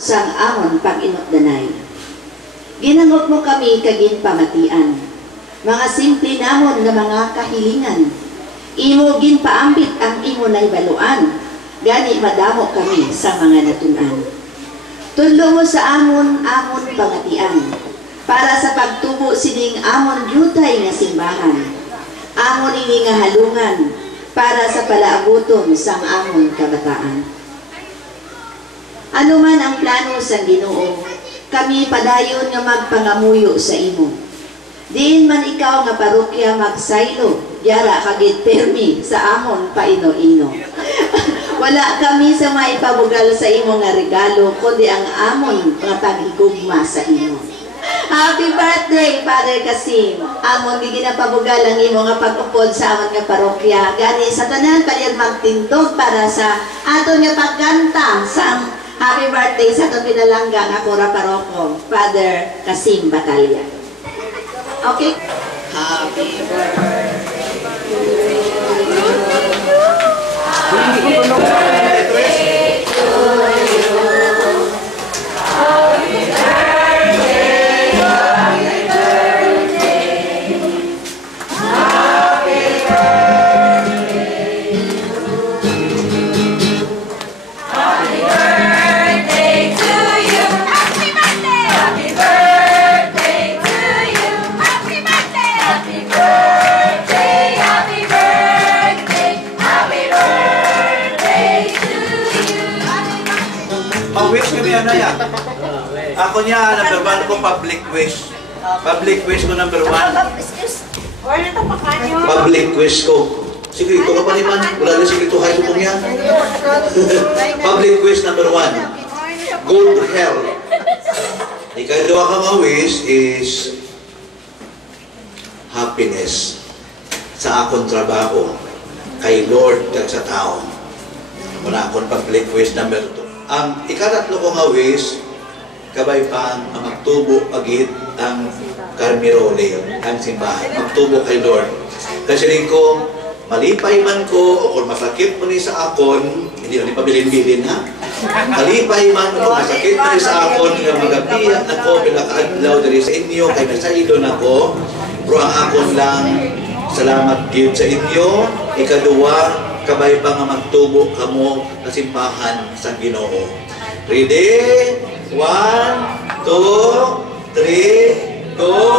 sang amon pag-inot-danay. Ginangot mo kami kagin pamatian, mga simple namon nga mga kahilingan. Imo ginpaambit ang imo na ibaluan, gani madamo kami sa mga natunan. Tudlo mo sa amon pamatian, para sa pagtubo sining amon yutay nga simbahan. Amon ini nga halungan, para sa palaabuton sang amon kabataan. Ano man ang plano sa Ginoo, kami padayon nga magpangamuyo sa imo. Diin man ikaw nga parokya magsaylo, yara kagit permi sa amon paino-ino. Wala kami sa maipabugal sa imo nga regalo, kundi ang amon nga paghigugma sa imo. Happy birthday, Father Kasim! Amon di ginapabugal ang imo nga pag-upod sa amon nga parokya. Gani sa tanan palyag magtindog para sa aton nga pagkanta sa happy birthday sa itong pinalangga nga Kora Paroko, Father Kasim Batalya. Okay? Happy birthday to Ako niya, number 1 ko, public wish. Public wish ko, number 1. Public wish ko. Sige, ito ka pa naman. Wala na sige ito, hay ko niya. Public wish, number 1. Good health. Ikalawa ka nga wish is happiness sa akong trabaho kay Lord at sa tao. Wala akong public wish, number 2. Ang ikatatlo ko nga wish, kabay pa ang magtubo pagihit ang Carmirole, ang simbahan. Magtubo kay Lord. Kasi rin ko, malipay man ko, o masakit mo ni sa akon, hindi mo ni pabilin-bilin ha? Malipay man o masakit mo ni sa akon, nga magabihan ako, pinakaadlaw dari sa inyo, kay nasaidon ako, pero ang akon lang, salamat gid sa inyo. Ikaduwa, kabay pa nga magtubo kamo na simbahan sa Ginoo. Ready? 1, 2, 3, go!